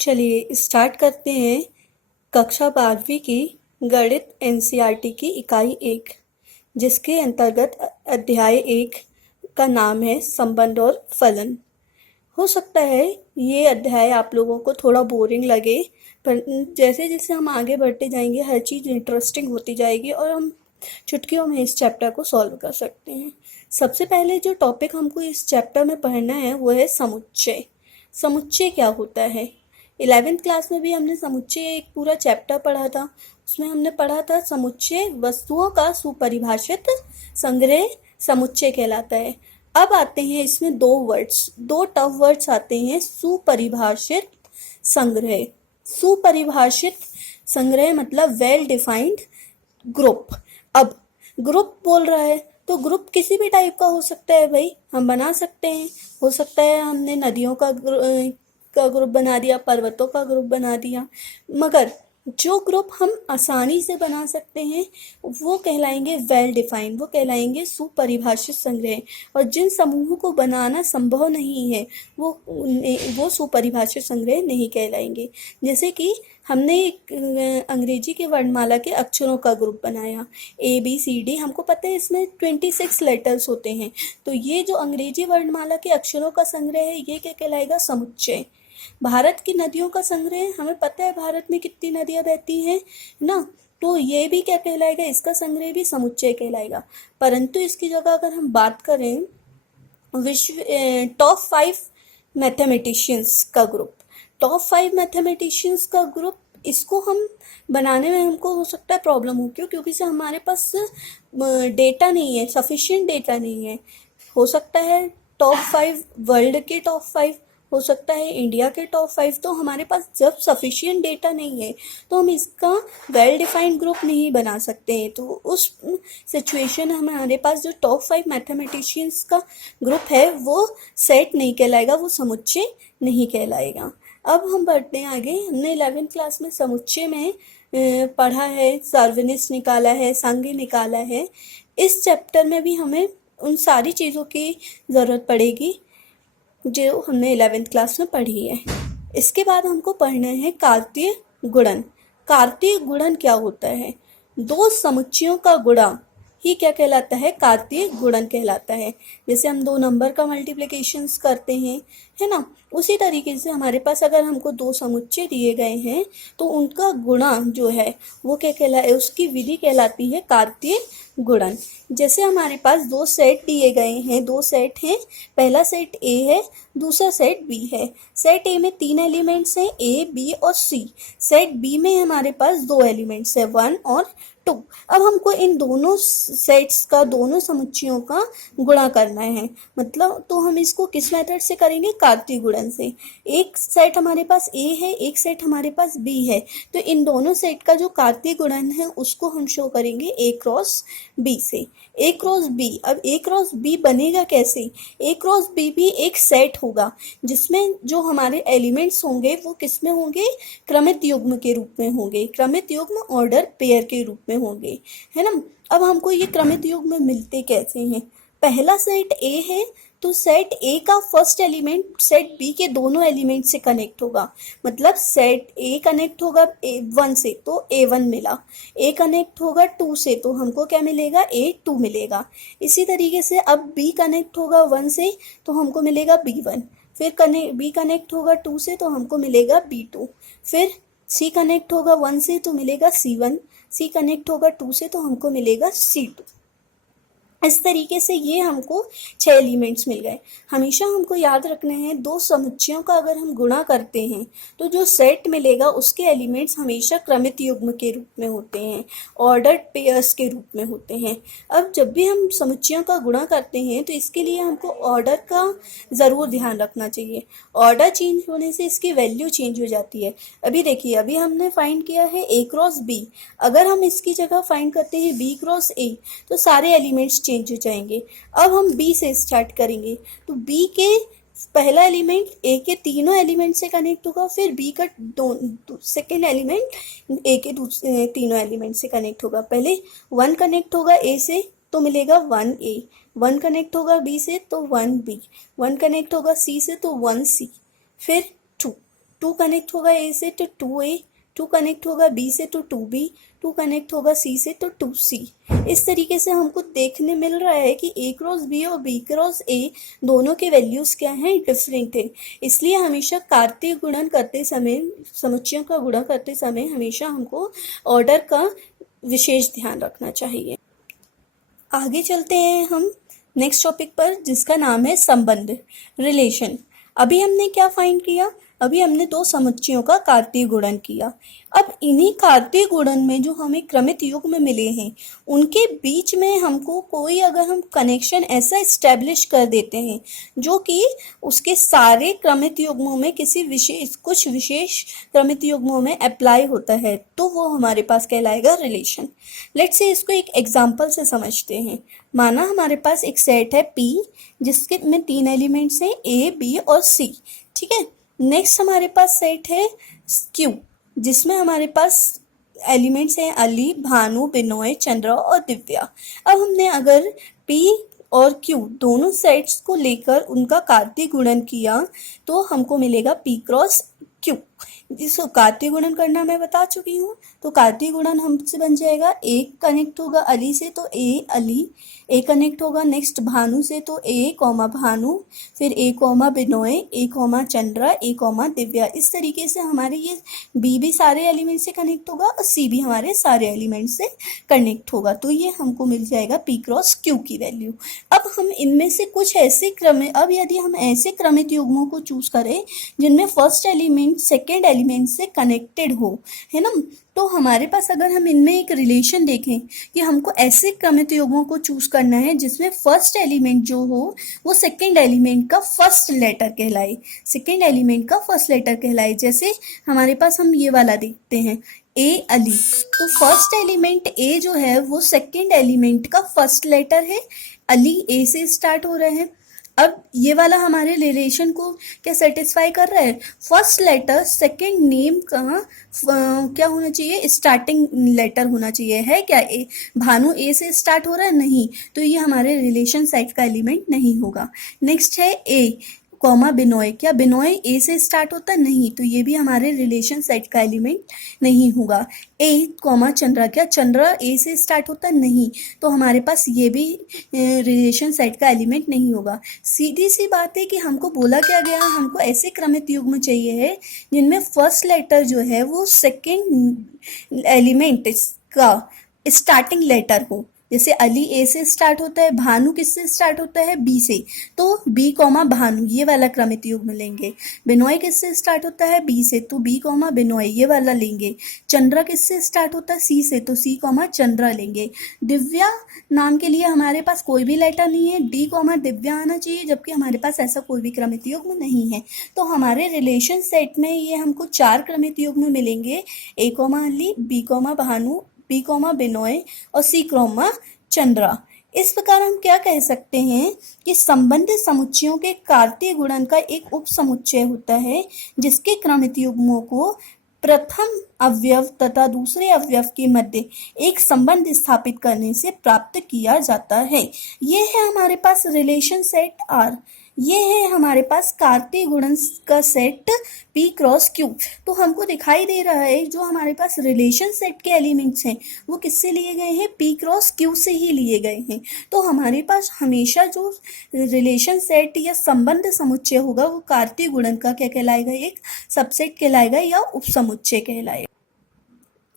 चलिए स्टार्ट करते हैं कक्षा 12वीं की गणित एनसीईआरटी की इकाई 1, जिसके अंतर्गत अध्याय 1 का नाम है संबंध और फलन। हो सकता है ये अध्याय आप लोगों को थोड़ा बोरिंग लगे, पर जैसे जैसे हम आगे बढ़ते जाएंगे हर चीज़ इंटरेस्टिंग होती जाएगी और हम चुटकियों में इस चैप्टर को सॉल्व कर सकते हैं। सबसे पहले जो टॉपिक हमको इस चैप्टर में पढ़ना है वो है समुच्चय। समुच्चय क्या होता है? 11th क्लास में भी हमने समुच्चय एक पूरा चैप्टर पढ़ा था। उसमें हमने पढ़ा था समुच्चय वस्तुओं का सुपरिभाषित संग्रह समुच्चय कहलाता है। अब आते हैं इसमें दो टफ वर्ड्स आते हैं। सुपरिभाषित संग्रह। सुपरिभाषित संग्रह मतलब वेल डिफाइंड ग्रुप। अब ग्रुप बोल रहा है तो ग्रुप किसी भी टाइप का हो सकता है भाई, हम बना सकते हैं। हो सकता है हमने नदियों का ग्रुप बना दिया, पर्वतों का ग्रुप बना दिया, मगर जो ग्रुप हम आसानी से बना सकते हैं वो कहलाएंगे वेल डिफाइंड, वो कहलाएंगे सुपरिभाषित संग्रह। और जिन समूहों को बनाना संभव नहीं है वो सुपरिभाषित संग्रह नहीं कहलाएंगे। जैसे कि हमने एक अंग्रेजी के वर्णमाला के अक्षरों का ग्रुप बनाया ABCD, हमको पता है इसमें 26 लेटर्स होते हैं, तो ये जो अंग्रेजी वर्णमाला के अक्षरों का संग्रह है ये क्या कहलाएगा? समुच्चय। भारत की नदियों का संग्रह, हमें पता है भारत में कितनी नदियाँ बहती हैं ना, तो ये भी क्या कहलाएगा? इसका संग्रह भी समुच्चय कहलाएगा। परंतु इसकी जगह अगर हम बात करें विश्व टॉप 5 मैथमेटिशियंस का ग्रुप, टॉप 5 मैथमेटिशियंस का ग्रुप, इसको हम बनाने में हमको हो सकता है प्रॉब्लम हो। क्योंकि से हमारे पास डेटा नहीं है, सफिशिएंट डेटा नहीं है। हो सकता है टॉप 5 वर्ल्ड के टॉप 5, हो सकता है इंडिया के टॉप 5। तो हमारे पास जब सफिशिएंट डेटा नहीं है तो हम इसका वेल डिफाइंड ग्रुप नहीं बना सकते हैं। तो उस सिचुएशन में हमारे पास जो टॉप 5 मैथमेटिशियंस का ग्रुप है वो सेट नहीं कहलाएगा, वो समुच्चय नहीं कहलाएगा। अब हम बढ़ते हैं आगे। हमने 11th क्लास में समुच्चय में पढ़ा है, सार्वनिश निकाला है, सांघिक निकाला है। इस चैप्टर में भी हमें उन सारी चीज़ों की ज़रूरत पड़ेगी जो हमने 11th क्लास में पढ़ी है। इसके बाद हमको पढ़ना है कार्तीय गुणन। कार्तीय गुणन क्या होता है? दो समुच्चयों का गुणा ही क्या कहलाता है? कार्तीय गुणन कहलाता है। जैसे हम 2 नंबर का मल्टीप्लिकेशंस करते हैं, है ना, उसी तरीके से हमारे पास अगर हमको 2 समुच्चय दिए गए हैं तो उनका गुणा जो है वो क्या कहलाए, उसकी विधि कहलाती है कार्तीय गुणन। जैसे हमारे पास 2 सेट दिए गए हैं, 2 सेट हैं, पहला सेट A है, दूसरा सेट B है। सेट A में 3 एलिमेंट्स हैं, A, B और C। सेट B में हमारे पास 2 एलिमेंट्स हैं, 1 और 2। अब हमको इन दोनों सेट्स का, दोनों समुच्चयों का गुणा करना है। मतलब तो हम इसको किस मेथड से करेंगे? कार्तीय गुणन से। एक सेट हमारे पास A है, एक सेट हमारे पास B है, तो इन दोनों सेट का जो कार्तीय गुणन है उसको हम शो करेंगे A क्रॉस B से। A cross B। अब A क्रॉस B बनेगा कैसे? A क्रॉस B भी एक सेट होगा जिसमें जो हमारे एलिमेंट्स होंगे वो किस में होंगे? क्रमित युग्म के रूप में होंगे। क्रमित युग्म ऑर्डर पेयर के रूप में होंगे, है ना। अब हमको ये क्रमित युग्म मिलते कैसे हैं? पहला सेट A है तो सेट A का फर्स्ट एलिमेंट सेट B के दोनों एलिमेंट से कनेक्ट होगा। मतलब सेट A कनेक्ट होगा 1 से तो A1 मिला, A कनेक्ट होगा 2 से तो हमको क्या मिलेगा? A2 मिलेगा। इसी तरीके से अब B कनेक्ट होगा 1 से तो हमको मिलेगा B1। फिर B कनेक्ट होगा 2 से तो हमको मिलेगा B2। फिर C कनेक्ट होगा 1 से तो मिलेगा C1। C कनेक्ट होगा 2 से तो हमको मिलेगा C2। इस तरीके से ये हमको 6 एलिमेंट्स मिल गए। हमेशा हमको याद रखना है 2 समुच्चयों का अगर हम गुणा करते हैं तो जो सेट मिलेगा उसके एलिमेंट्स हमेशा क्रमित युग्म के रूप में होते हैं, ऑर्डर्ड पेयर्स के रूप में होते हैं। अब जब भी हम समुच्चयों का गुणा करते हैं तो इसके लिए हमको ऑर्डर का ज़रूर ध्यान रखना चाहिए। ऑर्डर चेंज होने से इसकी वैल्यू चेंज हो जाती है। अभी देखिए, अभी हमने फाइंड किया है A क्रॉस B, अगर हम इसकी जगह फाइंड करते हैं B क्रॉस A तो सारे एलिमेंट्स चेंज हो जाएंगे। अब हम B से स्टार्ट करेंगे तो B के पहला एलिमेंट A के तीनों एलिमेंट से कनेक्ट होगा, फिर B का सेकेंड एलिमेंट A के तीनों एलिमेंट से कनेक्ट होगा। पहले 1 कनेक्ट होगा A से तो मिलेगा 1A, 1 कनेक्ट होगा B से तो 1B, 1 कनेक्ट होगा C से तो 1C, फिर 2। टू कनेक्ट होगा ए से तो टू ए, टू कनेक्ट होगा बी से तो टू बी, टू कनेक्ट होगा सी से तो टू सी। इस तरीके से हमको देखने मिल रहा है कि ए क्रॉस बी और बी क्रॉस ए दोनों के वैल्यूज़ क्या हैं, डिफरेंट है। इसलिए हमेशा कार्तीय गुणन करते समय, समुच्चयों का गुणा करते समय हमेशा हमको ऑर्डर का विशेष ध्यान रखना चाहिए। आगे चलते हैं हम नेक्स्ट टॉपिक पर, जिसका नाम है संबंध, रिलेशन। अभी हमने क्या फाइंड किया, अभी हमने दो समुच्चयों का कार्तीय गुणन किया। अब इन्हीं कार्तीय गुणन में जो हमें क्रमित युग्म मिले हैं उनके बीच में हमको कोई अगर हम कनेक्शन ऐसा इस्टेब्लिश कर देते हैं जो कि उसके सारे क्रमित युग्मों में कुछ विशेष क्रमित युग्मों में अप्लाई होता है, तो वो हमारे पास कहलाएगा रिलेशन। लेट्स से इसको एक एग्जाम्पल से समझते हैं। माना हमारे पास एक सेट है P जिसके में 3 एलिमेंट्स हैं A, B और C, ठीक है। नेक्स्ट हमारे पास सेट है Q जिसमें हमारे पास एलिमेंट्स हैं अली, भानु, बिनोय, चंद्रा और दिव्या। अब हमने अगर P और Q दोनों सेट्स को लेकर उनका कार्तीय गुणन किया तो हमको मिलेगा P क्रॉस Q। जिसको कार्तीय गुणन करना मैं बता चुकी हूँ। तो कार्तीय गुणन हमसे बन जाएगा, ए कनेक्ट होगा अली से तो ए अली, ए कनेक्ट होगा नेक्स्ट भानु से तो ए कॉमा भानु, फिर ए कॉमा बिनोय, ए कॉमा चंद्रा, ए कॉमा दिव्या। इस तरीके से हमारे ये बी भी सारे एलिमेंट से कनेक्ट होगा और सी भी हमारे सारे एलिमेंट से कनेक्ट होगा। तो ये हमको मिल जाएगा पी क्रॉस क्यू की वैल्यू। अब हम इनमें से कुछ ऐसे अब यदि हम ऐसे क्रमित युग्मों को चूज करें जिनमें फर्स्ट एलिमेंट सेकेंड एलिमेंट से कनेक्टेड हो, है ना, तो हमारे पास अगर हम इनमें एक रिलेशन देखें कि हमको ऐसे क्रमित युग्मों को चूज करना है जिसमें फर्स्ट एलिमेंट जो हो वो सेकेंड एलिमेंट का फर्स्ट लेटर कहलाए, सेकेंड एलिमेंट का फर्स्ट लेटर कहलाए। जैसे हमारे पास हम ये वाला देखते हैं ए अली, तो फर्स्ट एलिमेंट ए जो है वो सेकेंड एलिमेंट का फर्स्ट लेटर है, अली ए से स्टार्ट हो रहे हैं। अब ये वाला हमारे रिलेशन को क्या सेटिस्फाई कर रहा है, फर्स्ट लेटर सेकंड नेम का क्या होना चाहिए, स्टार्टिंग लेटर होना चाहिए, है क्या, ए भानु ए से स्टार्ट हो रहा है, नहीं, तो ये हमारे रिलेशन सेट का एलिमेंट नहीं होगा। नेक्स्ट है ए कॉमा बिनोय, क्या बिनोय ए से स्टार्ट होता है, नहीं, तो ये भी हमारे रिलेशन सेट का एलिमेंट नहीं होगा। ए कॉमा चंद्रा, क्या चंद्रा ए से स्टार्ट होता है, नहीं, तो हमारे पास ये भी रिलेशन सेट का एलिमेंट नहीं होगा। सीधी सी बात है कि हमको बोला क्या गया, हमको ऐसे क्रमित युग्म चाहिए है जिनमें फर्स्ट लेटर जो है वो सेकेंड एलिमेंट का स्टार्टिंग लेटर हो। जैसे अली ए से स्टार्ट होता है, भानु किससे स्टार्ट होता है, बी से, तो बी कॉमा भानु ये वाला क्रमित युग्म लेंगे। बिनोय किससे स्टार्ट होता है, बी से, तो बी कॉमा बिनोय ये वाला लेंगे। चंद्रा किससे स्टार्ट होता है, सी से, तो सी कॉमा चंद्रा लेंगे। दिव्या नाम के लिए हमारे पास कोई भी लेटर नहीं है, डी कॉमा दिव्या आना चाहिए, जबकि हमारे पास ऐसा कोई भी क्रमित युग्म नहीं है। तो हमारे रिलेशन सेट में ये हमको 4 क्रमित युग्म मिलेंगे, A comma Ali, B comma Bhanu, B comma Binoy और सी कॉमा चंद्रा। इस प्रकार हम क्या कह सकते हैं कि संबंधित समुच्चयों के कार्तीय गुणन का एक उप समुच्चय होता है जिसके क्रमित युग्मों को प्रथम अवयव तथा दूसरे अवयव के मध्य एक संबंध स्थापित करने से प्राप्त किया जाता है। ये है हमारे पास रिलेशन सेट आर, ये है हमारे पास कार्तीय गुणन का सेट P क्रॉस Q। तो हमको दिखाई दे रहा है जो हमारे पास रिलेशन सेट के एलिमेंट्स हैं वो किससे लिए गए हैं, P क्रॉस Q से ही लिए गए हैं। तो हमारे पास हमेशा जो रिलेशन सेट या संबंध समुच्चय होगा वो कार्तीय गुणन का क्या कहलाएगा, एक सबसेट कहलाएगा या उपसमुच्चय कहलाएगा।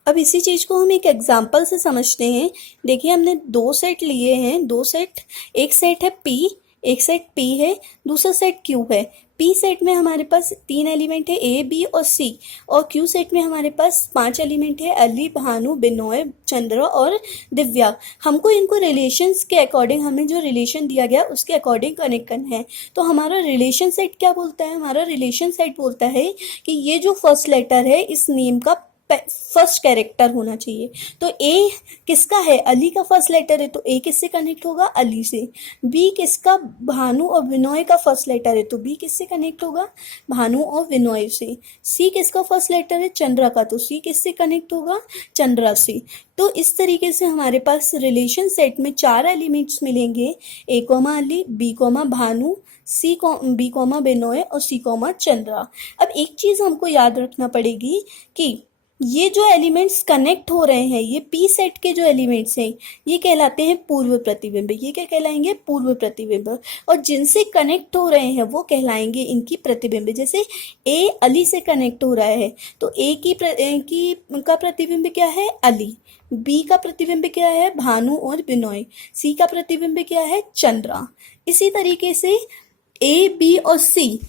अब इसी चीज़ को हम एक एग्जाम्पल से समझते हैं। देखिए हमने 2 सेट लिए हैं, 2 सेट, एक सेट है P, एक सेट P है, दूसरा सेट Q है। P सेट में हमारे पास 3 एलिमेंट है A, B और C, और Q सेट में हमारे पास 5 एलिमेंट है अली, भानु, बिनोय, चंद्रा और दिव्या। हमको इनको रिलेशंस के अकॉर्डिंग, हमें जो रिलेशन दिया गया उसके अकॉर्डिंग कनेक्ट करना है। तो हमारा रिलेशन सेट क्या बोलता है, हमारा रिलेशन सेट बोलता है कि ये जो फर्स्ट लेटर है इस नेम का फर्स्ट कैरेक्टर होना चाहिए। तो ए किसका है, अली का फर्स्ट लेटर है, तो ए किससे कनेक्ट होगा, अली से। बी किसका, भानु और विनोय का फर्स्ट लेटर है, तो बी किससे कनेक्ट होगा, भानु और विनोय से। सी किसका फर्स्ट लेटर है, चंद्रा का, तो सी किससे कनेक्ट होगा, चंद्रा से। तो इस तरीके से हमारे पास रिलेशन सेट में 4 एलिमेंट्स मिलेंगे, A comma Ali, B comma Bhanu, B comma Binoy और सी कॉमा चंद्रा। अब एक चीज़ हमको याद रखना पड़ेगी कि ये जो एलिमेंट्स कनेक्ट हो रहे हैं, ये पी सेट के जो एलिमेंट्स हैं, ये कहलाते हैं पूर्व प्रतिबिंब। ये क्या कहलाएंगे? पूर्व प्रतिबिंब। और जिनसे कनेक्ट हो रहे हैं वो कहलाएंगे इनकी प्रतिबिंब। जैसे ए अली से कनेक्ट हो रहा है तो ए की का प्रतिबिंब क्या है? अली। बी का प्रतिबिंब क्या है? भानु और बिनोय। सी का प्रतिबिंब क्या है? चंद्रा। इसी तरीके से ए बी और सी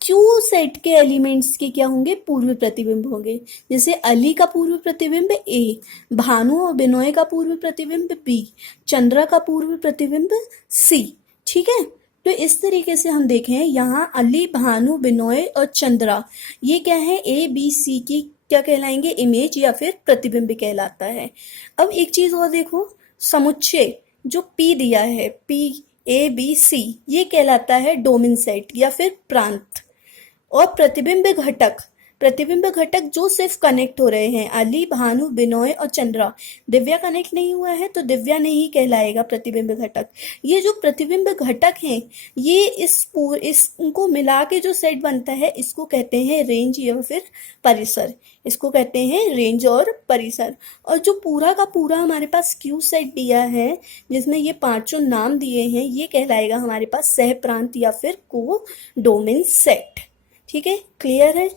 क्यू सेट के एलिमेंट्स के क्या होंगे? पूर्व प्रतिबिंब होंगे। जैसे अली का पूर्व प्रतिबिंब ए, भानु और बिनोय का पूर्व प्रतिबिंब बी, चंद्रा का पूर्व प्रतिबिंब सी। ठीक है, तो इस तरीके से हम देखें यहाँ अली, भानु, बिनोय और चंद्रा ये क्या है? ए बी सी की क्या कहलाएंगे? इमेज या फिर प्रतिबिंब कहलाता है। अब एक चीज और देखो, समुच्चय जो पी दिया है, पी ए बी सी, ये कहलाता है डोमेन सेट या फिर प्रांत। और प्रतिबिंब घटक जो सिर्फ कनेक्ट हो रहे हैं, अली, भानु, बिनोय और चंद्रा, दिव्या कनेक्ट नहीं हुआ है तो दिव्या नहीं कहलाएगा प्रतिबिंब घटक। ये जो प्रतिबिंब घटक हैं, ये इसको मिला के जो सेट बनता है इसको कहते हैं रेंज या फिर परिसर। इसको कहते हैं रेंज और परिसर। और जो पूरा का पूरा हमारे पास क्यू सेट दिया है जिसमें ये पांचों नाम दिए हैं, ये कहलाएगा हमारे पास सह प्रांत या फिर को डोमेन सेट। ठीक है, क्लियर है?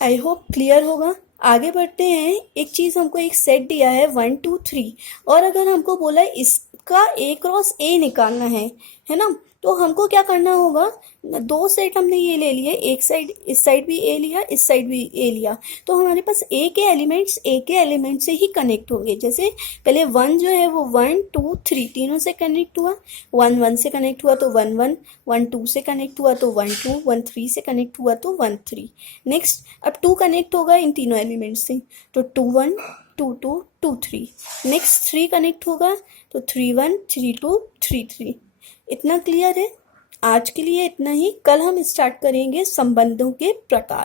आई होप क्लियर होगा। आगे बढ़ते हैं। एक चीज हमको एक सेट दिया है 1 2 3 और अगर हमको बोला है इसका ए क्रॉस ए निकालना है ना, तो हमको क्या करना होगा? दो सेट हमने ये ले लिए, एक साइड, इस साइड भी ए लिया, इस साइड भी ए लिया, तो हमारे पास ए के एलिमेंट से ही कनेक्ट होंगे। जैसे पहले 1 जो है वो 1 2 3 तीनों से कनेक्ट हुआ। 1 1 से कनेक्ट हुआ तो 1 1, 1 2 से कनेक्ट हुआ तो 1 2, 1 3 से कनेक्ट हुआ तो 1 3। नेक्स्ट अब 2 कनेक्ट होगा इन तीनों एलिमेंट से तो 2 1 2 2 2 3। नेक्स्ट 3 कनेक्ट होगा तो 3 1 3 2 3 3। इतना क्लियर है? आज के लिए इतना ही। कल हम स्टार्ट करेंगे संबंधों के प्रकार।